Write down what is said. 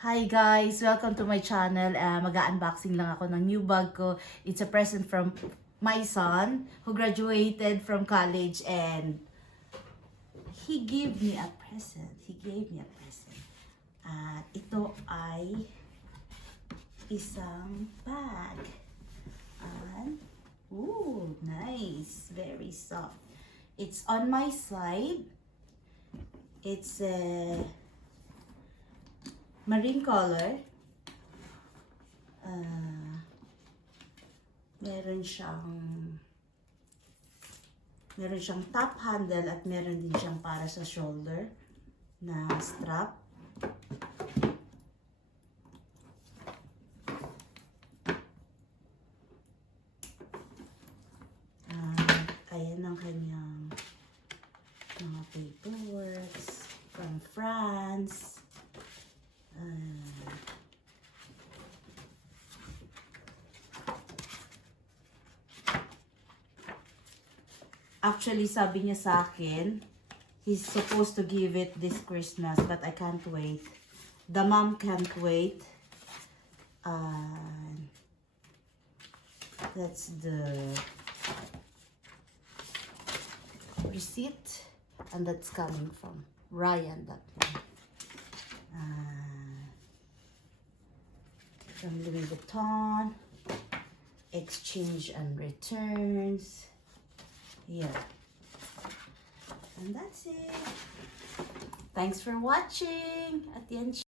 Hi guys! Welcome to my channel. Mag-unboxing lang ako ng new bag ko. It's a present from my son who graduated from college and he gave me a present. At ito ay isang bag. And, ooh, nice. Very soft. It's on my side. It's a marine color. Meron siyang top handle at meron din siyang para sa shoulder na strap. Ayan ang kanyang mga paperwork from France. Actually, sabi niya sa akin, he's supposed to give it this Christmas, but I can't wait. The mom can't wait. That's the receipt, and that's coming from Ryan, that one. From Louis Vuitton, exchange and returns. Yeah. And that's it. Thanks for watching. At the end.